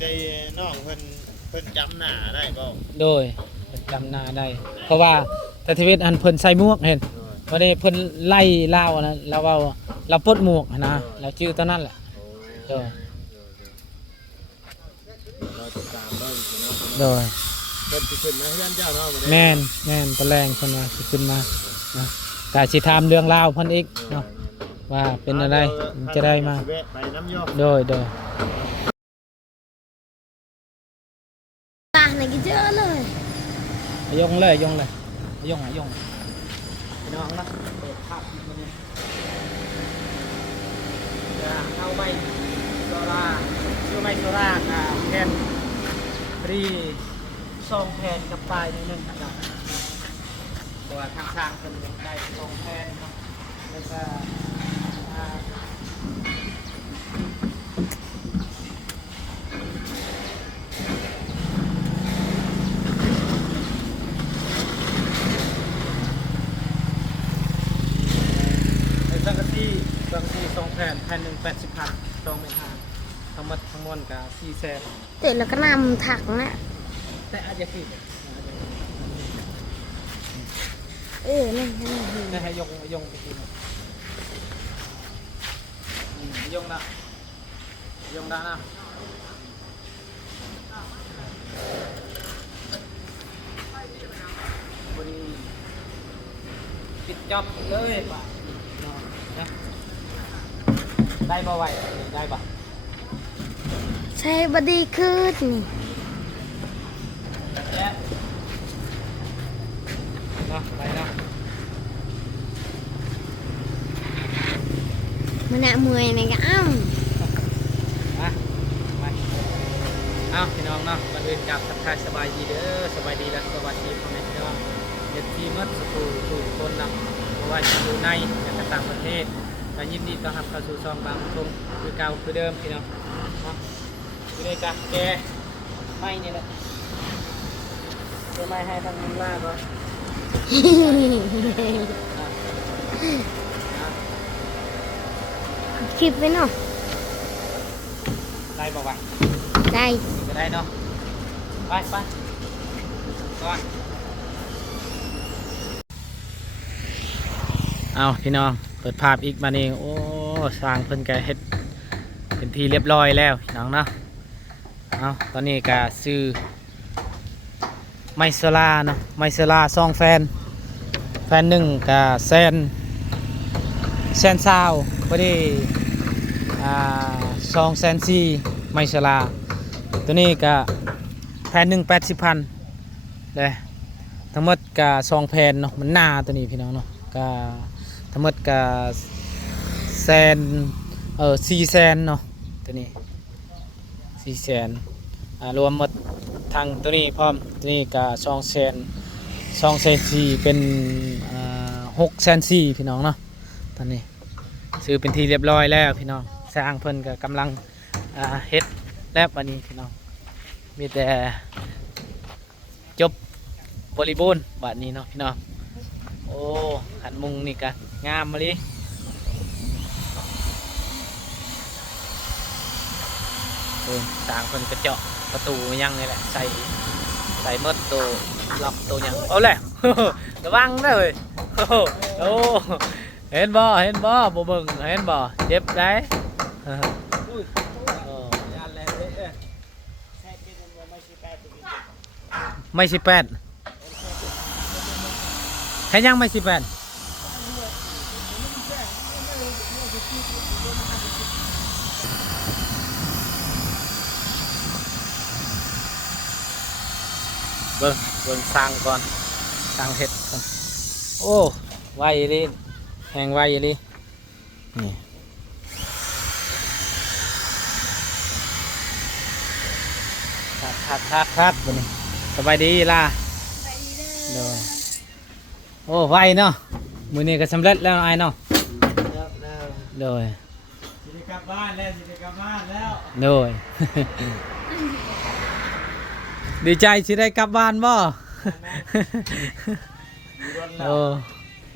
ได้น้องเพิ่นจำหน้าได้บ่โดยเพิ่นจำหน้าได้เพราะว่าแต่ทวิตอันเพิ่นใส่หมวกเห็นบ่ได้เพิ่นไล่ลาวนะแล้วเว้าเราปลดหมวกนะแล้วชื่อตอนนั้นแหละโดยเราติดตามเบิ่งเนาะโดยเพิ่นสิขึ้นมาเฮือนเจ้าเนาะแม่นตะแรงเพิ่นว่าสิขึ้นมานะก็สิถามเรื่องราวเพิ่นอีกเนาะว่าเป็นอะไรจะได้มาไปน้ำยอก โดยตาไหนก็เจอเลยยงเลยยงพี่น้องนะเปิดภาพมันเนี่ยจะเอาใบโซล่าชื่อใบโซล่าแผ่นรี2 แผ่นกับปลายนึงนะครับตัวทางสร้างเป็นได้2 แผ่นครับแล้วก็สังกะสี2 แผ่นหนึ่ง80,000 2 เมตรทั้งหมดทั้งมวลกับ400,000เตะแล้วก็นำถักนะแต่อาจจะผิดนี่ได้ให้ยงไปทีนึงยงนะบริปิดจ็อบเลยป่ะนะได้บ่ไหวได้ป่ะใช่บดีขึ้นนี่เนาะไปเนาะมันน่ะมือในกะอ้ำไปเอาพี่น้องเนาะมาเรียนกับทักทายสบายดีเด้อสบายดีและสวัสดีพ่อแม่พี่น้องเด็กที่มัดสู่คนนำเพราะว่าจะอยู่ในและต่างประเทศและยินดีต้อนรับเข้าสู่ซองบางทงคือเก่าคือเดิมพี่น้องเนาะอยู่ในการแกไม่นี่แหละจะไม่ให้ทางมึงล่าก่อนคลิปไว้เนาะได้บอกว่าได้ก็ได้เนาะไปก่อนเอาพี่น้องเปิดภาพอีกมานี่โอ้สร้างเพิ่นแกเฮ็ดเป็นทีเรียบร้อยแล้วพี่น้องเนาะเอาตอนนี้ก็ซื้อไมโซล่าเนาะไมโซล่า2 แฟนหนึ่งก็แสนซาวพอดี240,000ไมโซล่าตัวนี้ก็แผ่นหนึ่ง80,000เลยทั้งหมดก็2 แผ่นเนาะมันหนาตัวนี้พี่น้องเนาะก็ทั้งหมดก็400,000เนาะตัวนี้400,000รวมหมดทางตัวนี้พร้อมตัวนี้ก็200,004เป็น604,000พี่น้องเนาะตอนนี้ซื้อเป็นที่เรียบร้อยแล้วพี่น้องสร้างเพิ่นก็กำลังเฮ็ดแล้ววันนี้พี่น้องมีแต่จบบริบูรณ์บัดนี้เนาะพี่น้องโอ้ขันมุงนี่ก็งามมาเลยสร้างเพิ่นกระเจาะประตูยังนี่แหละใส่มดตัวล็อกตัวยังเอาแหละ ระวังได้เลยโอ้เห็นบ่บ่เบิ่งเห็นบ่เจ็บได้ไม่18ให้ยังไม่18เบิ่งสร้างก่อนสร้างเห็ดก่อนโอ้ไวเลยแหงไวเลยนี่คัดบนนี้สบายดีล่ะโดยโอ้ไวเนาะมือนี้ก็สำเร็จแล้วไอ้เนาะโดยสิได้กลับบ้านแล้วโดย ดีใจสิได้กลับบ้านบ่โอ้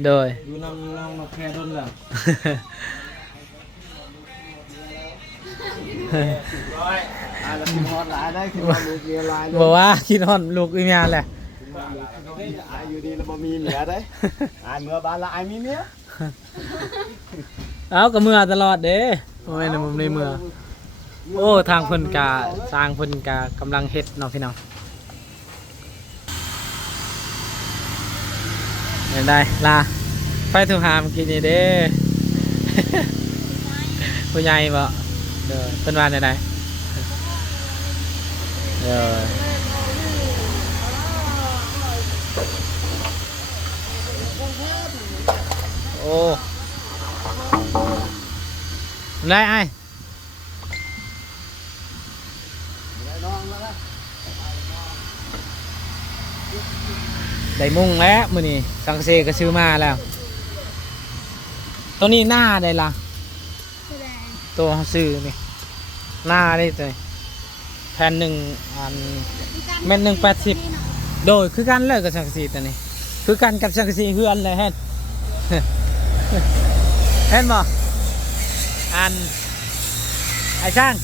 โดยอยู่น้องมาแค่ดนแล้วอ แล้วกินฮอดหลายได้กินฮอดลูกเมียหลายเลย บอกว่าคิดฮอดลูกอีเมียแหละ อายอยู่ดีแล้วบ่มีเหลือได้อายเมื่อบ้านละอายมีเมีย เอาก็เมื่อตลอดเด้โอ้ยในมุมในเมื่อโอ้ทางเพิ่นกะสร้างเพิ่นกะกำลังเฮ็ดเนาะพี่น้องได้ลาไปโทรหาเมื่อกี้นี่เด้ ผู้ใหญ่บ่เด้อเพิ่นว่าได้ได้เด้อโอ้ได้ไอ้ได้มุ่งแล้วมื้อนี้สังกะสีก็ซื้อมาแล้วตัวนี้หน้าได้ล่ะตัวเขาซื้อนี่หน้าได้เลยแผ่นหนึ่งอันเม็ด180โดยคือกันเลยกับสังกะสีตัวนี้คือกันกับสังกะสีเฮือนเลยเห็น เห็นบ่อันไอ้ช่าง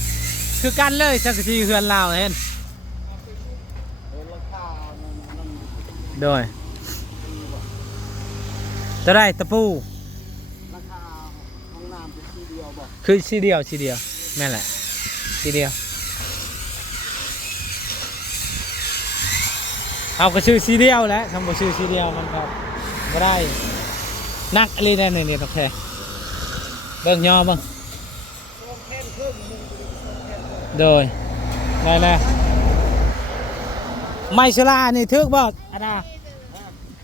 คือกันเลยสังกะสีเฮือนลาวเห็นโดยจะได้ตะปู ราคาห้องน้ำเป็นที่เดียวบ่ คือสีเดียวแม่นแหละสีเดียวเอาก็ชื่อสีเดียวแหล้วคำว่าชื่อสีเดียวมันก็ไม่ได้นักอะไรได้เนี่ยโอเคเบิ่งย่อเบิ่งโดยได้แล้วไมชลานี่ทึกบ่อันน่ะ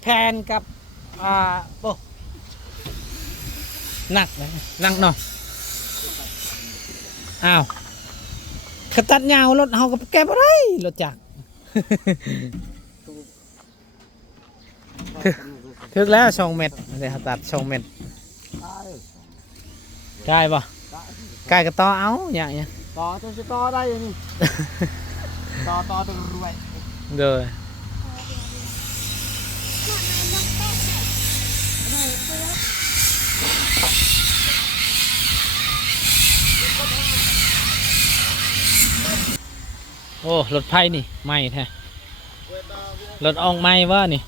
แทนกับโอ้หนักเลยหนักเนาะอ้าวขตัดยาวรถเฮาก็แก้บ่ได้รถจักร ถึกแล้ว2 เมตรเดี๋ยวตัด2 เมตรได้ปะใกล้กับต่อเอาอย่างเงี้ย ต่อจนสิต่อได้อยู่นี่ต่อจนรวย เด้อโอ้รถไฟนี่ใหม่แท้รถออกใหม่วะนี่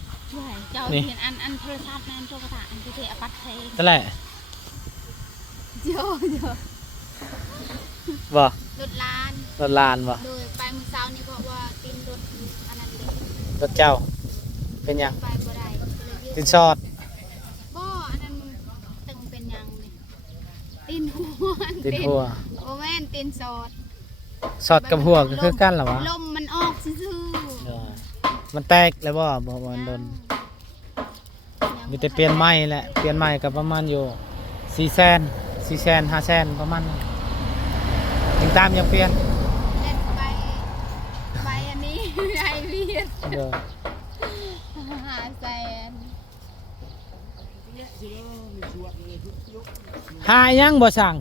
เจ้าเห็นอันโทรศัพท์นั่นโทรศัพท์อันที่เทอปัดเท นั่นแหละ โย บ่ รถลาน รถลานบ่ โดยไปมื้อเช้านี่เพราะว่าตินรถอันนั้นเลย รถเจ้าเป็นหยัง ไปบ่ได้ก็เลยยื ติ ด ดชอด บ่อันนั้นมันตึงเป็นหยังนี่ตินหัว ติดหัว โอ้แม่นตินสอด สอดกับหัวก็คือกันเหรอวะ ลมมันออกซื่อ เด้อมันแตกแล้วบ่มันโดน ๆ มีแต่เปลี่ยนไม้แหละเปลี่ยนไม้กับประมาณอยู่400,000 500,000ประมาณนั้นถึงตามยังเปลี่ยน เล่นไปอันนี้ ไอเวียด เด้อ 500,000 หายังบ่สั่ง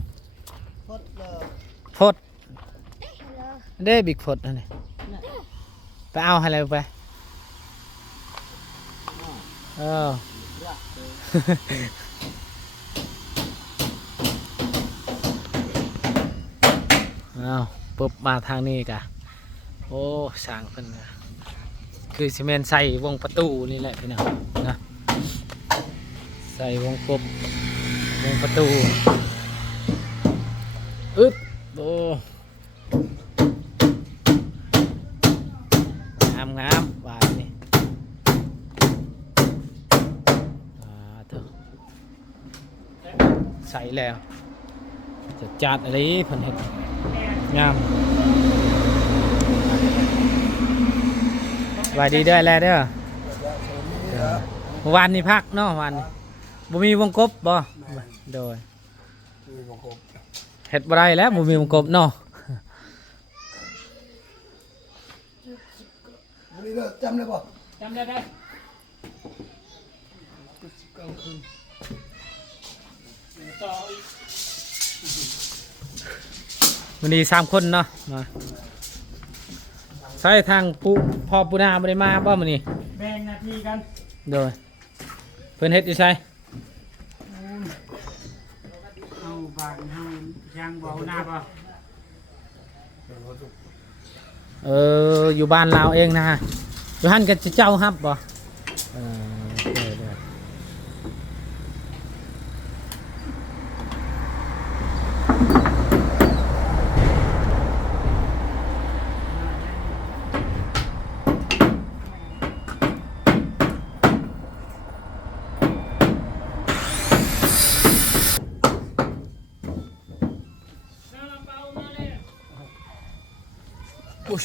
พดเลย พดเด้บิ๊กพดนั่นนี่ไปเอาให้อะไรไปเออ เอาปุ๊บมาทางนี้กะโอ้สั่งเพิ่นกะคือซีเมนต์ใส่วงประตูนี่แหละพี่น้องนะใส่วงกบวงประตูอึ๊บโอ้งามบาดนี่เถอะใส่แล้วจะจัดอะไรเพิ่นเฮ็ดงามสวัสดีเด้อแล้วเด้อเมื่อวานนี้พักเนาะวันนี้บ่มีวงกบบ่โดยเฮ็ดบ่ได้แล้วบ่มีวงกบเนาะ นี่เด้อจำได้ป่ะ จำได้ได้วันนี้3 คนเนาะมาใช้ทางพ่อปูนาบ่ได้มาบ่มื้อนี้ แบ่งหน้าที่กัน โดยเพิ่นเฮ็ดอยู่ไส เอาบางเฮายังบ่เอาหน้าป่ะ อยู่บ้านเราเองนะอยู่หันกับเจ้าฮับบ่เออเด้ออุ๊ย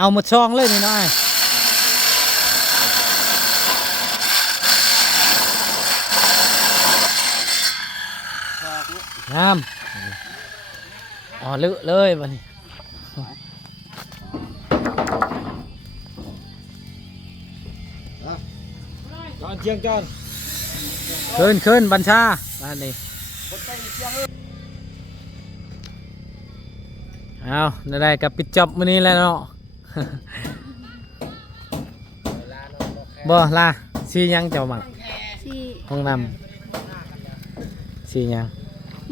เอาหมดช่องเลยนี่น้อยงามอ๋อลึเลยบัดนี้จอนเชียงจอน ขึ้นบัญชาบ้านนี้เอาได้กับปิดจอบมื้อนี้แล้วเนาะ บ่ล่ะสียังเจ้ามัก สี ห้องน้ำสียัง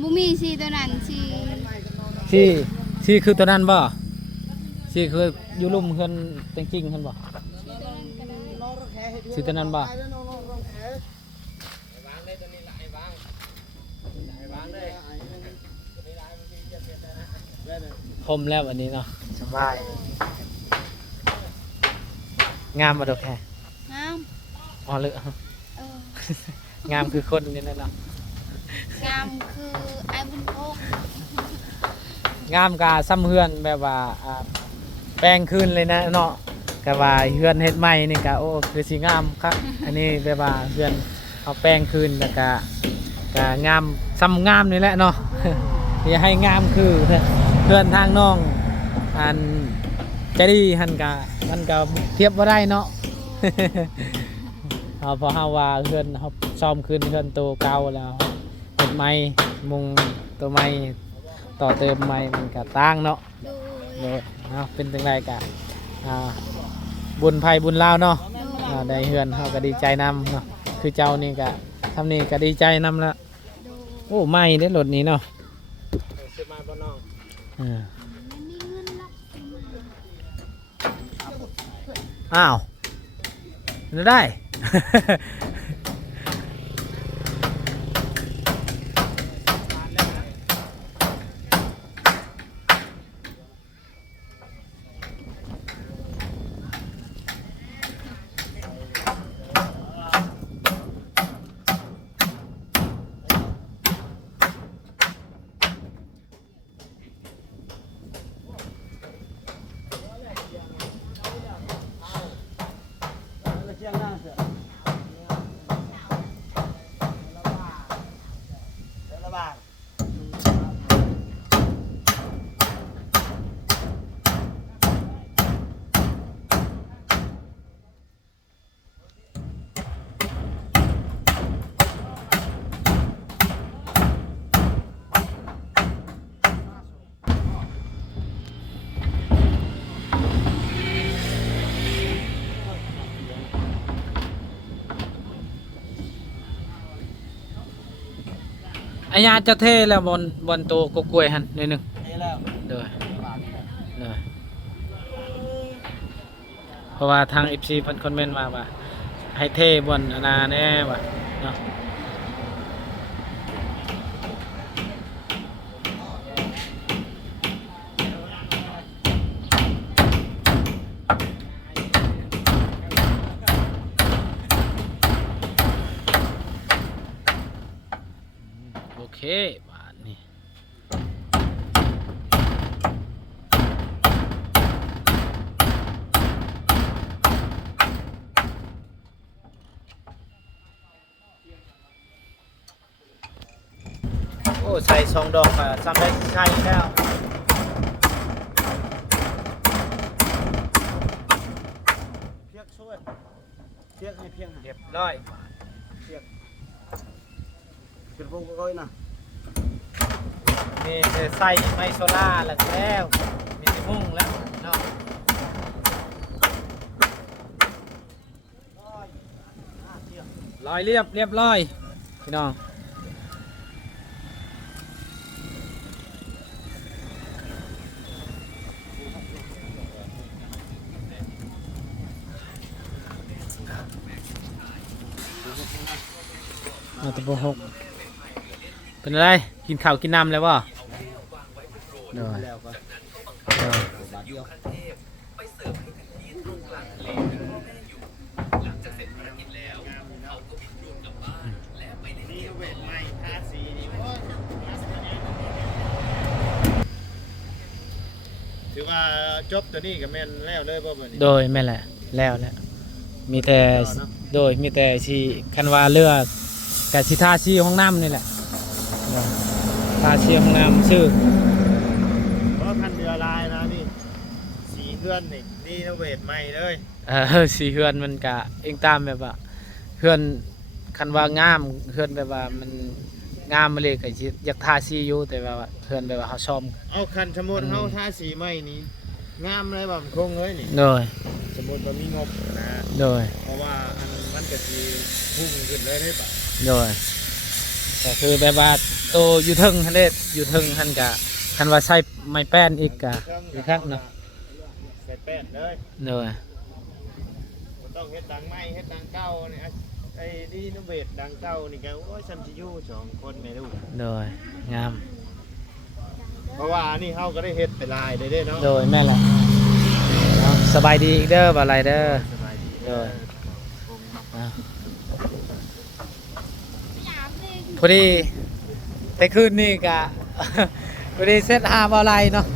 บุมีสีตัวนั้นสี สีคือตัวนั้นบ่สีคืออยู่ลุ่มเฮือนจริงๆเฮือนบ่สีตัวนั้นบ่คมแล้ววันนี้เนาะสบายงามมาดอกแค่ งาม อ๋อเลย เออง ามคือคนนี่นั่นเนาะ งามคือไอ้บุญโภค งามกาซ้ำเฮือนแบบว่าแปลงขึ้นเลยนะเนาะกะว่าเฮือนเฮ็ดใหม่นี่กะโอ้คือสีงามครับ อันนี้แบบว่าเฮือนเอาแปลงขึ้นแล้วกะงามซ้ำงามนี่แหละเนาะ อย่าให้งามคือเฮือนทางน้องอันใจดีหันกะมันกะเทียบบ่ได้เนาะ เอาพอเฮาว่าเฮือนเฮาซ่อมขึ้นเฮือนโตเก่าแล้วเฮ็ดใหม่มุงตัวใหม่ต่อเติมใหม่มันก็ต่างเนาะ ดู เนาะเอาเป็นจังไดกะบุญภัยบุญลาวเนาะได้เฮือนเฮาก็ดีใจนำเนาะคือเจ้านี่ก็ทำนี่ก็ดีใจนำละ ดู โอ้ใหม่เด้รถนี้เนาะ ซื้อมาบ่น้อง ไม่มีเงินหรอก อ้าวได้ เชียงหน้าเสือ อาญาจะเทแล้วบนโตกกล้วยหั่นนิดนึง เทแล้ว เด้อเด้อเพราะว่าทาง FC เพิ่นคอมเมนต์มาว่าให้เทบนอนาแน่ว่าเนาะโอเคบาดนี้โอ้ใส่2ดอกก็ซ้ำได้ใช้แล้วเพียกช่วยเพียกให้เพียง เรียบร้อย เป็นพวกก้อยนะ นี่จะใส่ไมโซล่าแล้วมีแต่มุ่งแล้วเนาะร้อยเรียบร้อยพี่น้องเอาตะปูหกเป็นอะไรกินข้าวกินน้ำแล้ววะเดี๋ยว แล้วก็ เดี๋ยว บาทเดียว ถือว่าจบตัวนี้ก็แม่นแล้วเลยบ่เบิ่นี้ โดยแม่นแหละแล้วมีแต่โดยมีแต่ชีคันว่าเลือกกับชิทาชีห้องน้ำนี่แหละทาชีห้องน้ำชื่อ เพราะคันเรือลายนะนี่สีเพื่อนนี่รีโนเวทใหม่เลย สีเฮือนมันกะเองตามแบบว่าเฮือนคันว่างามเฮือนแบบว่ามันงามมาเลยก็สิอยากทาสีอยู่แต่ว่าเฮือนแบบว่าเฮาชอบ เอาคันสมมุติเฮาทาสีใหม่นี่งามเลยแบบคงเลยนี่ โดย สมมุติว่ามีงบนะ โดย เพราะว่าอันมันก็สิพุ่งขึ้นเลยได้ปะ โดยก็คือแบบว่าโตอยู่เทึงหั่นเด้อยู่เทึงหั่นกะคันว่าใช้ไม้แป้นอีกกะอีกครั้งเนาะ ใส่แป้นเลย โดย บ่ต้องเฮ็ดดังใหม่เฮ็ดดังเก่านี่ไอ้รีโนเวทดังเก่านี่ก็โอ้ยซ้ำสิอยู่สองคนแม่ลูก โดยงาม เพราะว่าอันนี่เฮาก็ได้เฮ็ดไปลายเลยเด้เนาะ โดยแม่ละเอาสบายดีอีกเด้อบ่อะไรเด้อ สบายดี โดย เอา ยามเลย พอดีแต่คืนนี้กะ พอดีเซตหาบ่อะไรเนาะ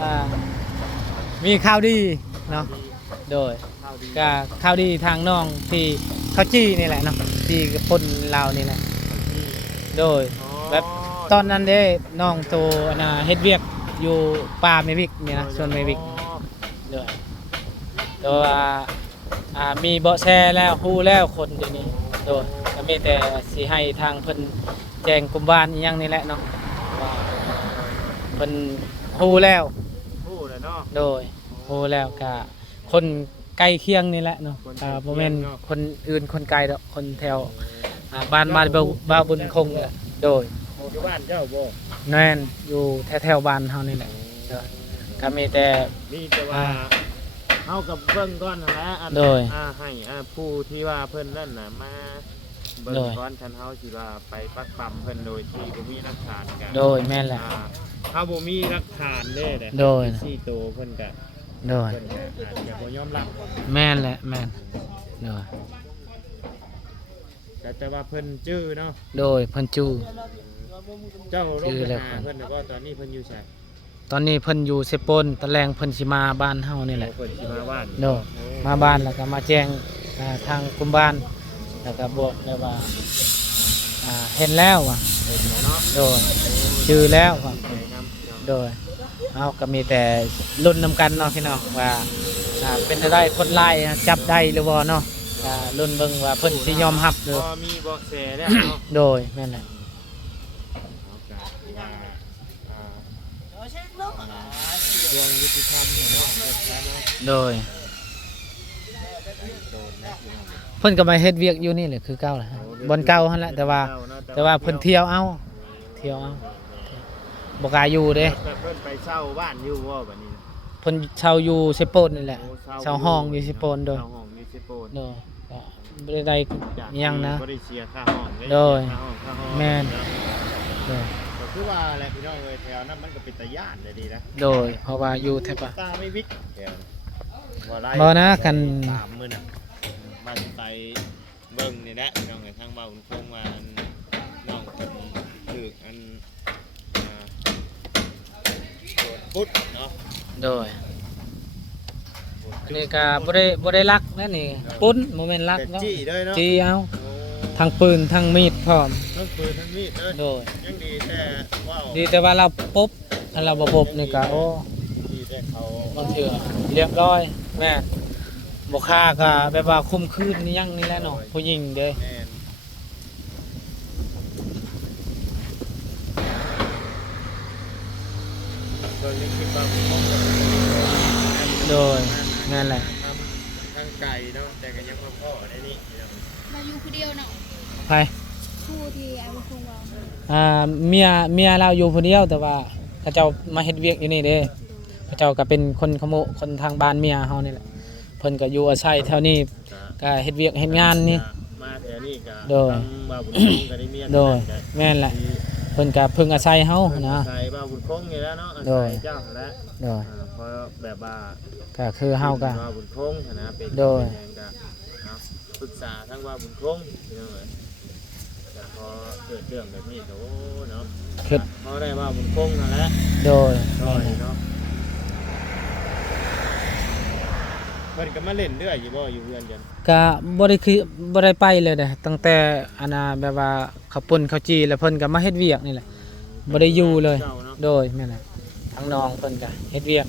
อ่ามีข่าวดีเนาะโดย ข้าวดี ก็ข่าวดีทางน้องที่เขาจี้นี่แหละเนาะที่คนลาวนี่แหละโดย แบบตอนนั้นเด้น้องโตอันน่ะเฮ็ดเวียกอยู่ป่าเมวิกนี่นะส่วนเมวิก เด้อแต่ว่ามีเบาะแสแล้วฮู้แล้วคนเดี๋ยวนี้โดยก็มีแต่สิให้ทางเพิ่นแจ้งกรมบ้านอีหยังนี่แหละเนาะว่าเพิ่นฮู้แล้ว พูดเลยเนาะ โดยฮู้แล้วก็คนใกล้เคียงนี่แหละเนาะ คนใกล้ บ่แม่น เคียงเนาะ คนอื่นคนไกลดอกคนแถวบ้านมาบ่าวบุญคงเนี่ยโดย อยู่บ้านเจ้าบ่ แม่นอยู่แถวๆบ้านเฮานี่แหละเด้อก็มีแต่ มีแต่ว่าเฮากับเบิ่งก่อนนั่นแหละอัน โดย ให้ผู้ที่ว่าเพิ่นนั่นน่ะมาเบิ่ง โดย ก่อนคันเฮาสิว่าไปปักปั๊มเพิ่นโดยที่บ่มีหลักฐานกัน โดยแม่นแหละ เฮาบ่มีหลักฐานเด้เด้ โดย ที่โตเพิ่นก็ โดย เพิ่นก็อาจจะบ่ยอมรับ แม่นแหละแม่นโดย แต่ว่าเพิ่นจื้อเนาะ โดยเพิ่นจู เจ้าลง จื้อ ไป แล้ว หาเพิ่นแล้วก็ตอนนี้เพิ่นอยู่ไส ตอนนี้เพิ่นอยู่เซโปนตะแลงเพิ่นสิมาบ้านเฮานี่แหละ เพิ่นสิมาบ้าน โดยมาบ้านแล้วก็มาแจ้งทางกลุ่มบ้านแล้วก็บอกเลยว่าเห็นแล้วว่ะ เพิ่นเนาะ โดยชื่อแล้วว่ะ โอเคครับ โดยเอาก็มีแต่ลุ้นนำกันเนาะพี่น้องว่าเป็นอะไรคนไล่จับได้หรือบ่เนาะลุ้นเบิ่งว่าเพิ่นสิยอมรับหรือ พอมีเบาะแสแล้วเนาะ โดยแม่นแหละ เรื่องยุติธรรมเนี่ยเนาะ โดยเพิ่นก็มาเฮ็ดเวียกอยู่นี่แหละคือเก่าแหละบอนเก่าหั่นแหละแต่ว่าเพิ่นเที่ยวเอา เที่ยวเอาบ่กล้าอยู่เด้ เพิ่นไปเช่าบ้านอยู่ว่าบัดนี้นะ เพิ่นเช่าอยู่เซโปนนี่แหละ โอ้ เช่าห้องอยู่เซโปนโดย เช่าห้องอยู่เซโปน โดยก็บ่ได้ได้อิหยังนะ บ่ได้เสียค่าห้องได้ โดย ค่าห้อง แม่น เนาะ โดย ก็คือว่าแหละพี่น้องเอ้ยแถวนั้นมันก็เป็นตาย่านเลยดีนะ โดยเพราะว่าอยู่แถบว่า ตาไม่วิกแถวบ่ไล่ บ่นะคัน ตามมื้อน่ะบ้านไตเบิ่งนี่แหละพี่น้องเอ้ยทางเว้าคงว่าอันน้องเพิ่นถูกอันโดนปุ๊ดเนาะ โดยอันนี้ก็บ่ได้ลักนะนี่ปุ้นบ่แม่นลัก แต่ เนาะ จี้ด้วยเนาะ จี้เอา โอ้ ทั้งปืนทั้งมีดพร้อม ทั้งปืนทั้งมีดเลย โดย ยังดีแต่ว้าว ดีแต่ว่าเราพบถ้าเราบ่พบนี่ก็โอ้ ดีแต่เขา บางเทื่อเรียบร้อยแม่นบ่ค่าก็แบบว่าคุมคืนนี่ยังนี่แหละเนาะผู้หญิงเด้ แม่นก็ยังคิดว่าผมต้อง โดยนั่นแหละ ทางไก่เนาะแต่ก็ยังมาพ่อได้นี่ มาอยู่คนเดียวเนาะ ไป ผู้ที่ไอ้บุคคลเรา เมียเราอยู่ผู้เดียวแต่ว่าเขาเจ้ามาเฮ็ดเวียกอยู่นี่เด้เขาเจ้าก็เป็นคนขโมยคนทางบ้านเมียเฮานี่แหละเพิ่นก็อยู่อาศัยแถวนี้ก็เฮ็ดเวียกเฮ็ดงานนี่ มาแถวนี้ก็ โดย ทำบ่าวบุญคงก็ได้เมีย โดยแม่นแหละเพิ่นก็พึ่งอาศัยเฮานะ ใส่บ่าวบุญคงนี่แล้วเนาะ โดย ใส่เจ้าแล้ว โดย เพราะแบบว่า ก็คือเฮาก็ ว่าบุญคงนะเป็น โดย เป็นหงก็เนาะปรึกษาทั้งว่าบุญคงพี่น้องเอ้ยแต่พอเกิดเรื่องแบบนี้ก็โอ้เนาะ คือ พอได้ว่าบุญคงนั่นแหละ โดย โดยเนาะเพิ่นก็มาเล่นเรื่อยอยู่บ่อยู่เรือนกัน ก็บ่ได้ไปเลยเด้ตั้งแต่อันน่ะแบบว่าเขาวปุ่นเขาวจีแล้วเพิ่นก็มาเฮ็ดเวียกนี่แหละบ่ได้อยู่เลย จ้านาะ โดยแม่นแหละทั้งน้องเพิ่นก็เฮ็ดเวียก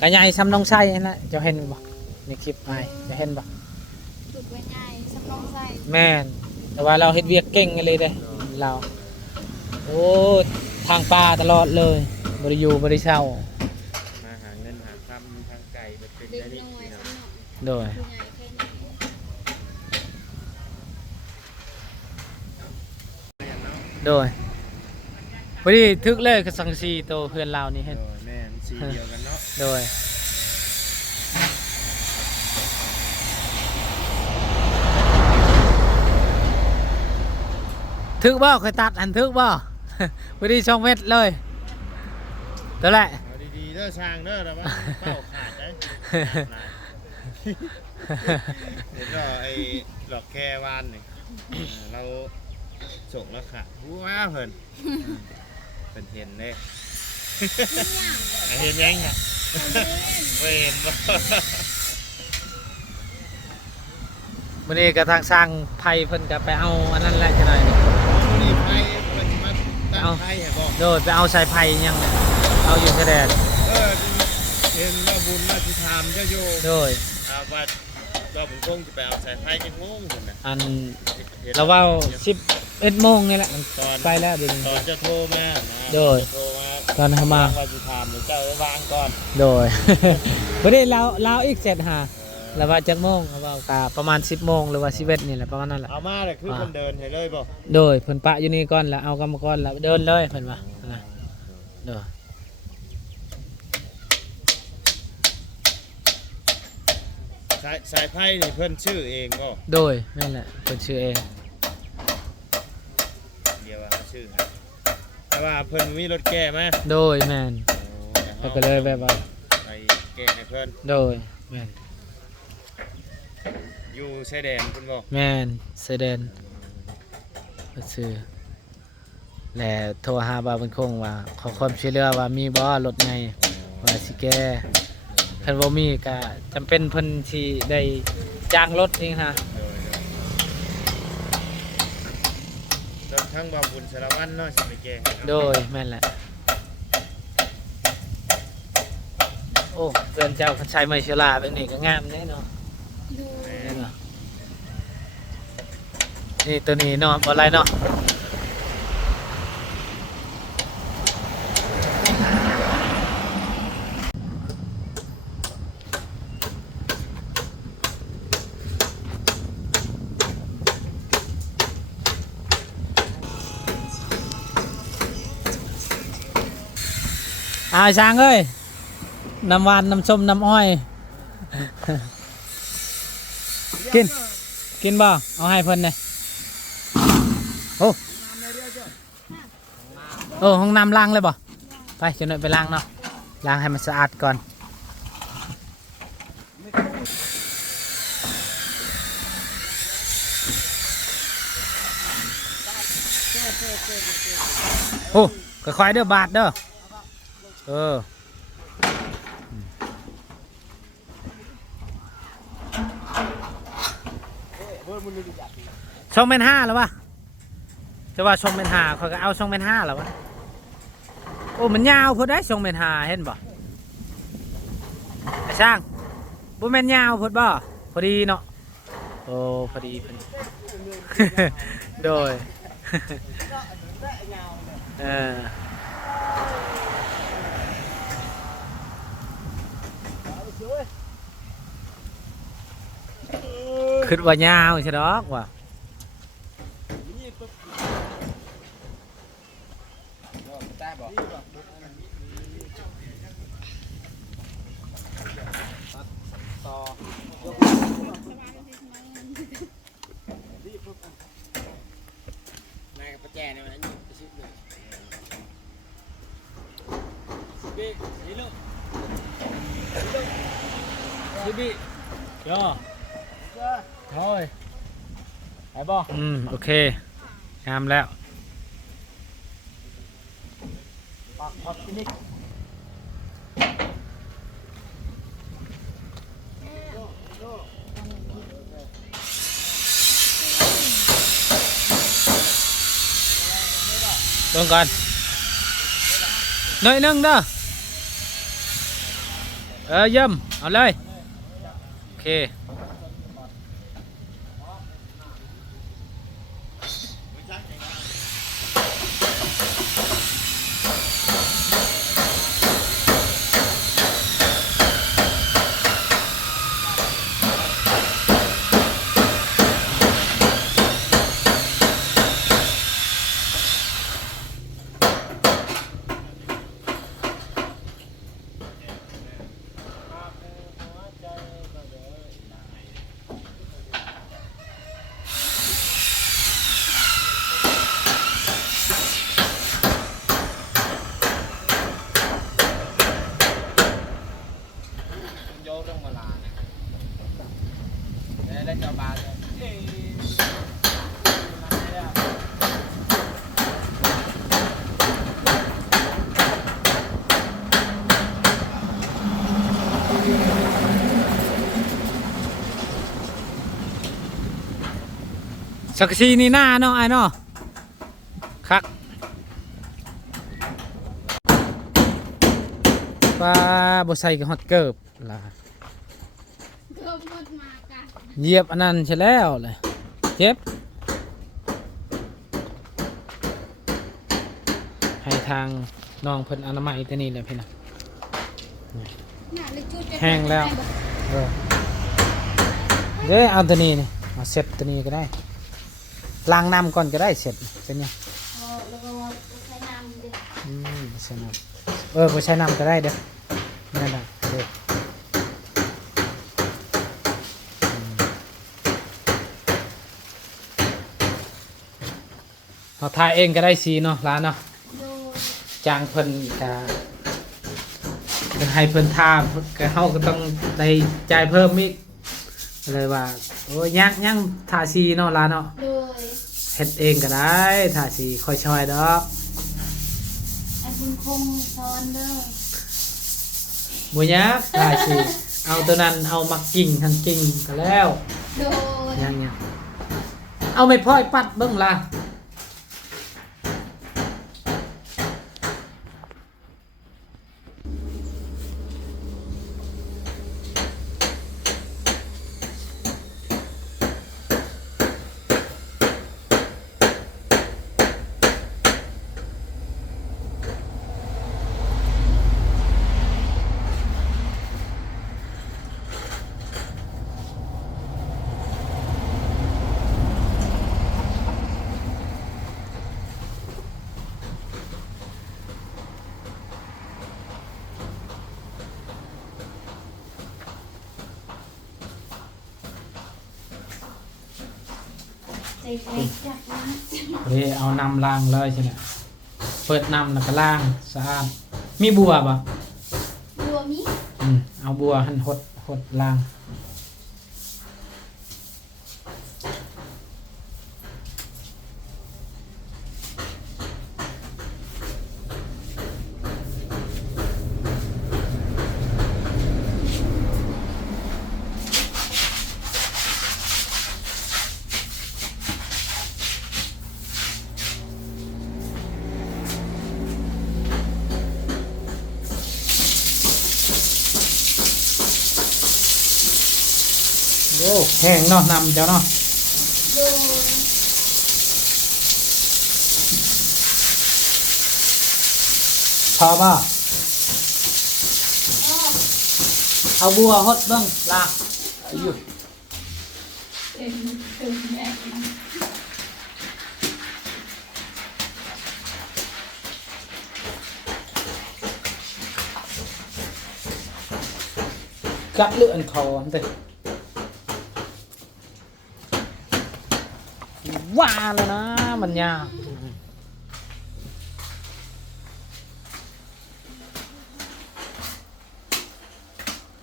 ก็ใหญ่ซ้ำน้องไส้นั่นแหละเจ้าเห็นบ่ในคลิปให้จะเห็นบ่ จุดไว้ใหญ่สำรองใส่ แม่นแต่ว่าเราเฮ็ดเวียกเก่งเลยเด้เราโอ้ทางป่าตลอดเลยบ่ได้อยู่บ่ได้เช่า มาหาเงินหาคำทางไกลเป็น เด็ก ได้นี่ น้อย เนาะ สำเนาะ โดย ผู้ใหญ่แค่นี้ โดยพอดีทึกเลยคือสังสีโตเพื่อนเรานี่เห็น แม่นสีเดียวกันเนาะ โดยทึกบ่เคยตัดอันทึกบ่ พอดีช่องเม็ดเลยตัวแหละ เอาดีๆเด้อช่างเด้อแต่ว่าเป้าขาดได้เดี๋ยวก็ไอ้หลอกแค่วานนี่เราส่งแล้วขาดผู้ว่าเพิ่นเป็นเห็นเด้เห็นยังอ่ะเห็นบ่ วันนี้ก็ทางสร้างไผ่เพิ่นก็ไปเอาอันนั้นแหละจะหน่อยนี่ นี่ไพ่มันมาตั้งไพ่ให้บอก โดยไปเอาสายไผ่ยังเอาอยู่แสดง เห็นว่าบุญมาที่ทามเจ้าโย โดย ว่าเราผมคงจะไปเอาสายไฟยังงงเหมือนนะ อันเราว่า11 โมงนี่แหละมันไปแล้วเดี๋ยวนี้ ตอนจะโทรมานะ โดย โทรมา ตอนทำมา ว่าจะทามหรือเจ้าวางก่อน โดย วันนี้เราอีกเสร็จหาแล้วว่าจักโมงเราว่ากะประมาณ10 โมงหรือว่า11นี่แหละประมาณนั้นแหละ เอามาเลยคือคนเดินให้เลยบ่ โดยเพิ่นปะอยู่นี่ก่อนแล้วเอากรรมกรแล้วเดินเลยเพิ่นว่านะโดย สายไพ่นี่เพิ่นชื่อเองบ่ โดยนั่นแหละเพิ่นชื่อเอง เดี๋ยวว่าชื่อให้แต่ว่าเพิ่นมีรถแก้ไหม โดยแม่นเพิ่นก็เลยแบบว่า ไปแก้ให้เพิ่น โดยแม่น อยู่ชายแดนเพิ่นบ่ แม่นเสด็จเพิ่นชื่อและโทรหาบ่าวเพิ่นคงว่าขอความช่วยเหลือว่ามีบ่รถใหญ่ว่าสิแก้คันบ่มีก็จำเป็นเพิ่นสิได้จ้างรถนี่ฮะ รถทั้งบ่าวบุญสารวัตรเนาะสิไปแก้ให้เนาะ โดยแม่นแหละโอ้เพื่อนเจ้าเขาใช้ไมเชลาแบบนี้ก็งามแน่เนาะ ดู แน่เนาะนี่ตัวนี้เนาะบ่ไรเนาะ ช้างเอ้ยน้ำหวานน้ำส้มน้ำอ้อยกินบ่เอาให้เพิ่นเลยโอ้ห้องน้ำล้างเลยบ่ไปจะหน่อยไปล้างเนาะล้างให้มันสะอาดก่อนโอ้ค่อยๆเด้อบาดเด้อช่องเป็น5แล้ววะจะว่าช่องเป็น5เขาก็เอาช่องเป็น5แล้ววะโอ้มันยาวพอได้ช่องเป็น5เห็นบ่ไอ้ช่างบุแม่นยาวพอดบ่พอดีเนาะโอ้พอดี โดยคิดว่ายาวใช่ดอกว่ะชิบิย่อโอ้ยไปบ่โอเคงามแล้วเบิ่งก่อนหน่อยนึงเด้อเยี่ยมเอาเลยโอเคสักชีนี่หน้าเนาะไอ้เนาะคักปลาบ่ใส่กับฮอตเกิบล่ะเหยียบอันนั้นใช่แล้วเลยเจ็บให้ทางน้องเพิ่นอนามัยตัวนี้เลยพี่นะแห้งแล้วเด้เอาตัวนี้นี่มาเสร็จตัวนี้ก็ได้ล้างน้ำก่อนก็ได้เสร็จเป็นยังแล้วก็ใช้น้ำดิ ใช้น้ำไปใช้น้ำก็ได้เด้อนั่นแหละเด้อเราทายเองก็ได้สีเนาะร้านเนาะจางเพิ่นก็ให้เพิ่นทาก็เฮาก็ต้องได้จ่ายเพิ่มอีกเลยว่าโอ้ยยังทาสีเนาะร้านเนาะเฮ็ดเองก็ได้ทาสีค่อยช่วยดอกไอ้บุญคงสอนเด้อบ่ยากทาสีเอาตัวนั้นเอามากิ่งทันกิ่งก็แล้วยังเอาไม่พ่อยปัดเบิ่งล่ะ ใจแข็งจักนะ เฮ้ยเอานำล้างเลยใช่ไหมเปิดนำแล้วก็ล้างสะอาดมีบัวป่ะ บัวมี เอาบัวหั่นหดล้างโอ้แห้งเนาะนำเจ้าเนาะ โดย พอป่ะ อ้อ เอาบัวหดเบ้างล้างอายุ เป็นแม่นะ กะเลื่อนคอเด้ว่าแล้วนะมันยาก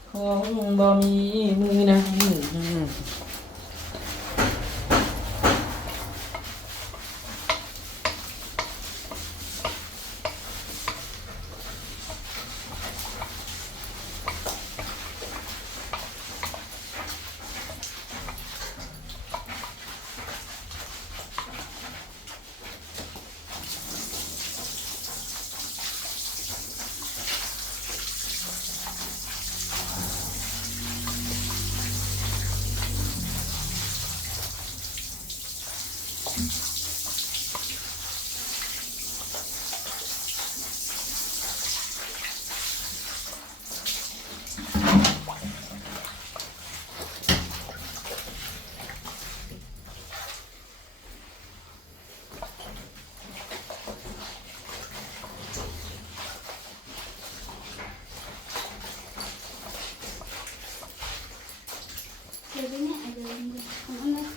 ของบ่มีมือนั้นเดี๋ยวไปเนี่ยเดี๋ยวของอันนั้น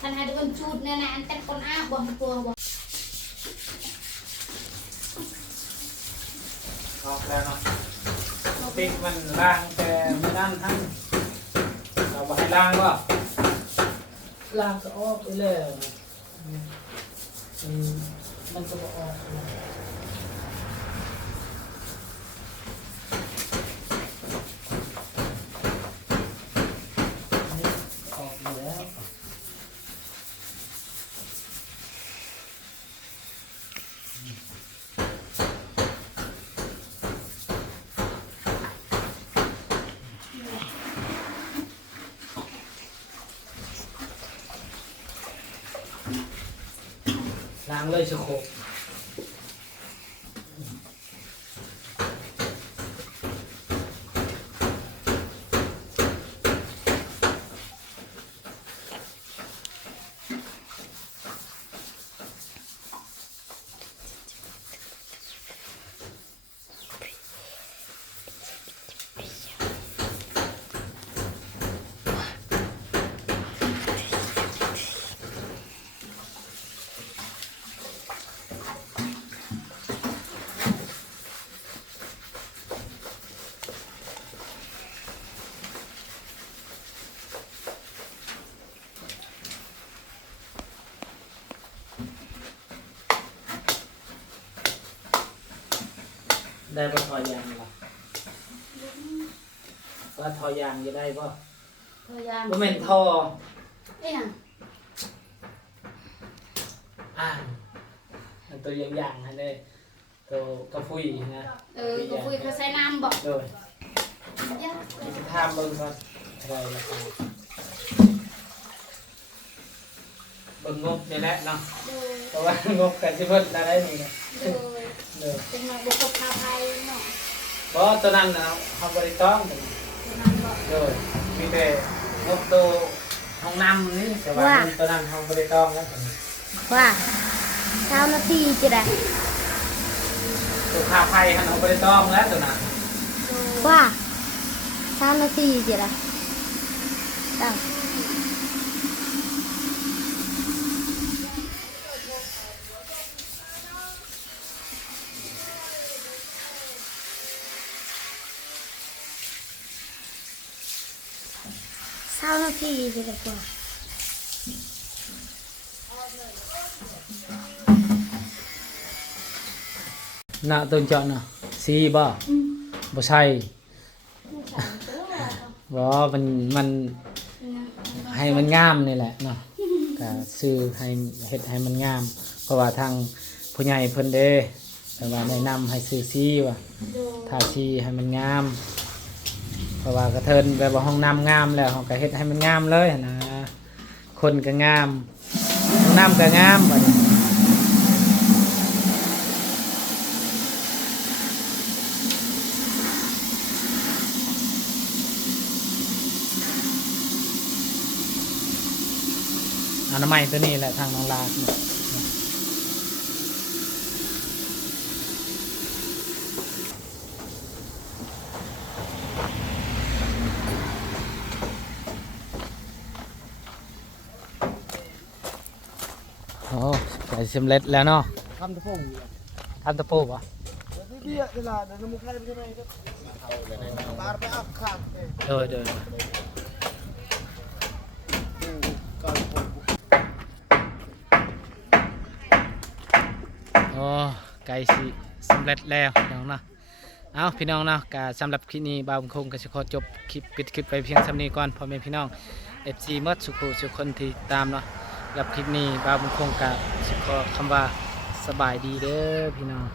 ขนาดโดนจูดเนี่ยนะอันเป็นคนอ้าบ่ตัวบ่ ออกแล้วเนาะปิดมันล้างแต่ไม่นั่นทั้งเราไปให้ล้างก็ล้างก็ออกไปเลยมันก็ออกออกแล้ว ล้างเลยสโคปได้ป่ะทอยางล่ะว่าทอยางจะได้ป่ะ พยายาม บ่แม่นทอ เอ้ยน่ะ ตัวอย่างให้เลยตัวกระพุ้ยนะ ก็คุยเขาใส่น้ำบอก โดย ยาก มีกระทามเบิ่งว่าอะไรราคาเบิ่งงบนี่แหละเนาะ โดย เพราะว่างบกันที่เพิ่นได้นี่นะ โดย โดย เป็นมาบุกคาไทยเนาะ เพราะตัวนั้นนะเฮาบ่ได้ต้อง ประมาณบอก โดย มีแต่งบตัวห้องน้ำนี่แต่ว่าตัวนั้นห้องบริตองแล้ว ว่าเช้านาทีจะได้ ตัวคาไฟหันห้องบริตองแล้วตัวนั้น ว่าเช้านาทีจะได้ตั้งเช้านาทีจะได้กว่า น่ะตัวเจาะน่ะสีบ่บ่ใช่บ่มันให้มันงามนี่แหละเนาะก็ซื้อให้เฮ็ดให้มันงาม เพราะว่าทางผู้ใหญ่เพิ่นเด้แต่ว่าแนะนำให้ซื้อสีว่าถ้าสีให้มันงาม เพราะว่ากระเทินแบบว่าห้องน้ำงามแล้วเขาก็เฮ็ดให้มันงามเลยนะคนก็งามห้องน้ำก็งามบัดนี้อนามัยตัวนี้แหละทางน้องลาเนี่ยโอ้ใกล้สำเร็จแล้วเนาะ ทำตะพงอยู่ ทำตะปูปะ เบี้ยเวลาเดินมุขใครไม่ใช่ไหมบาร์ไปอัพข้าง เดินโอ้ไก่สิสำเร็จแล้วพี่น้องเนาะเอาพี่น้องเนาะก็สำหรับคลิปนี้บ่าวคงก็จะขอจบคลิปปิดคลิปไปเพียงสำนี้ก่อนพ่อแม่พี่น้อง FC เมื่อสุขุสุขคนที่ตามเนาะกับคลิปนี้บ่าวคงก็จะขอคำว่าสบายดีเด้อพี่น้อง